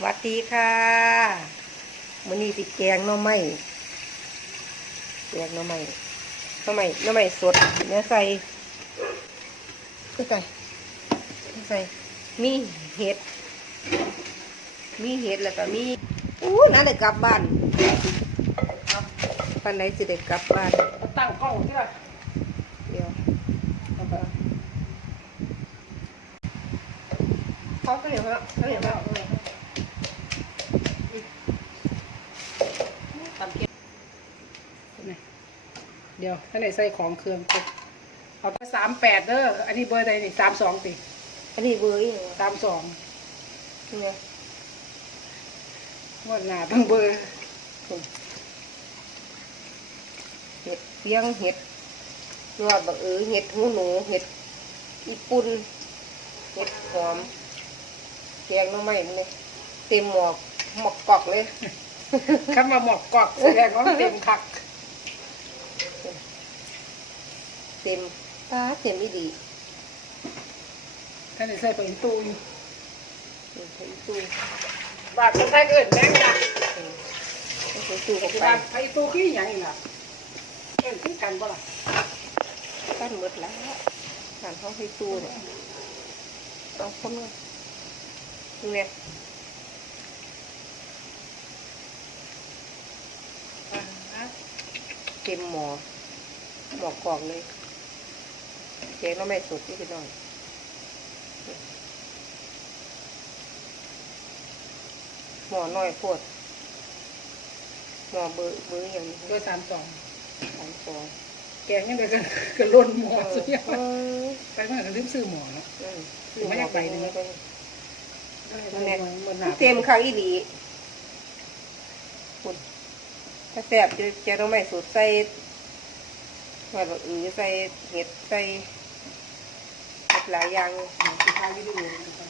หวัดดีค่ะมื้อนี้สิแกงหน่อไม้แกงหน่อไม้หน่อไม้หน่อไม้สดเนื้อใส่ก็ใส่เนื้อใส่มีเห็ด มีเห็ดแล้วก็มีอู้น่าได้กลับบ้านปันไหนสิได้กลับบ้านตั้งกล้องที่ละเดี๋ยวเอาไปเขาก็เห็นว่าเขาเห็นว่า ตามเก็บนี่ เดี๋ยวท่านไหนใส่ของเครื่องปุ๊บเอาไปสามแปดเด้ออันนี้เบอร์ใดนี่สามสองติอันนี้เบอร์อีกสามสองเนี่ยงวดหน้าต้องเบอร์เห็ดเฟียงเห็ดยอดบักเอ๋ยเห็ดหูหนูเห็ดญี่ปุ่นเห็ดหอมแกงหน้ำไม้มันเลยเต็มหมอกหมอกกอกเลยคำว่าหมอกกอกแสดงว่าเต็มคัก เต็มป้าเต็มไม่ดีท่านไหนใส่ไปอีตู้อยู่เต็มไปตู้บาทคนไทยเกิดแม่งนะไปตู้เข้าที่ไปบ้านไปอีตู้ขี้อหย่างอีกล่ะเอ็นที่กันบ่ล่ะกั้นหมดแล้วการเข้าไปตู้เนี่ยเอาคนมาดูเนี่ยเต็มหมอหมอกกล่องเลย แกงน้ำไม่สดที่พี่น้องหมอน้อยโพดหมอเบอร์เบอร์อย่างนี้เบอร์สามสองสามสองแกงยังไงกันก็ล้นหมอสุดยอดไปเมื่อไหร่ก็ลืมซื้อหมอเนาะอืมไม่อยากไปหนึ่งไปแม่หมดหนาเต็มข้าอีหลีคุณถ้าแซ่บจะจะต้องไม่สดใส่ว่าแบบอือใส่เห็ดใส่ หลายอย่างสุดท้ายวิดีโอมันไป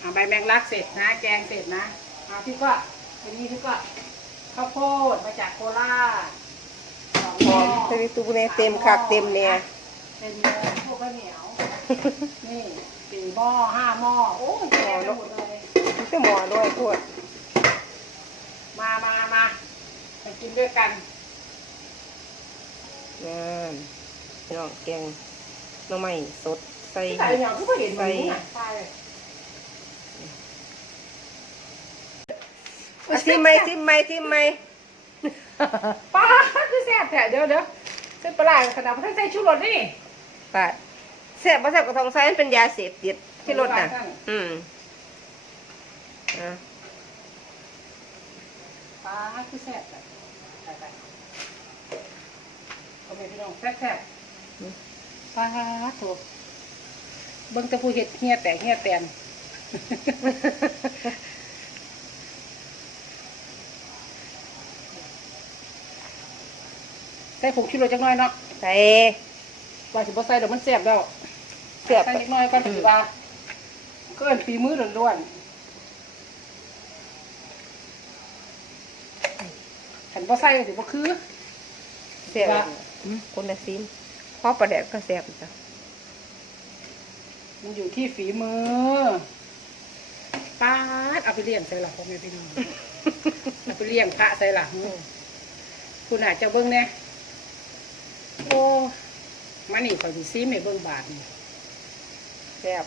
เอาใบแมงลักเสร็จนะ แกงเสร็จนะ เอาพี่ก็เป็นนี้พี่ก็ข้าวโพดมาจากโคราช สองหหม้ออมใส่ตู้เนี่ยเต็มคักเต็มเนี่ยเป็นพวกข้าวเหนียวนี่สี่หม้อห้าหม้อโอ้ยแกงไปหมดเลยมีแต่หม้อด้วยพวดมามามาไปกินด้วยกันงานพี่น้องแกงหน่อไม้สดใส่ใส่เหนียวก็ไม่เห็นมันนี่นะใช่ทิมไหมทิมไหมทิมไหม ป้าคือแซ่บแท้เดี๋ยวเดี๋ยวเส้นปลาร้าขนาดท่านใส่ชูรสนี่ปาดแซ่บบ่แซ่บกระทองไซมันเป็นยาเสพติดที่รถน่ะ อืมอะป้าคือแซ่บแต่ไปไปเอาไปพี่น้องแซ่บแซ่บป้าถูกเบิ่งแตะผู้เห็ดเฮียแตกเฮียแตน ใส่ผงชูรสจักหน่อยเนาะใส่ว่าสิบ่ใส่เดี๋ยวมันแซ่บแล้วเสือบใส่เล็กน้อยก่อนถือว่าเกินฝีมือล้วนๆขันบ่ใส่ก็สิบ่คือเสือบอืมคนละซิมพอประแดกก็แซ่บจ้ะมันอยู่ที่ฝีมือป้าดเอาไปเลี้ยงใส่หลักพ่อแม่พี่น้องเอาไปเลี้ยงพระใส่หลักคุณอาจจะเบิ่งแน่ โอ้มานี่ขอยสิซีให้เบิ่งบาทนี่แซ่บ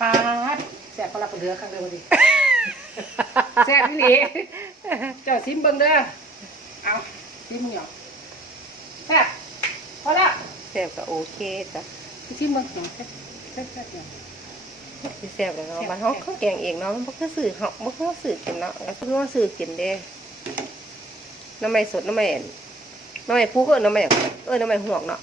ป้าดแซ่บพลักกระเดือข้างเดียวดิแซ่บนี่หลีเจ้าซิมเบิ่งเด้อเอาซิมเหนียวแซ่บพอละแซ่บก็โอเคจ้ะซิมเบิ่งหน่อยแซ่บแซ่บแซ่บเนี่ย สิแซ่บเลยเนาะมันเฮาเขาแกงเองเนาะมันบ่คือซื้อเฮาบ่คือซื้อกินเนาะก็คือว่าซื้อกินเด้น้ำไม้สดน้ำไม้อันน้ำไม้ผู้ก็เอิ้นน้ำไม้หยังเออน้ำไม้หวกเนาะ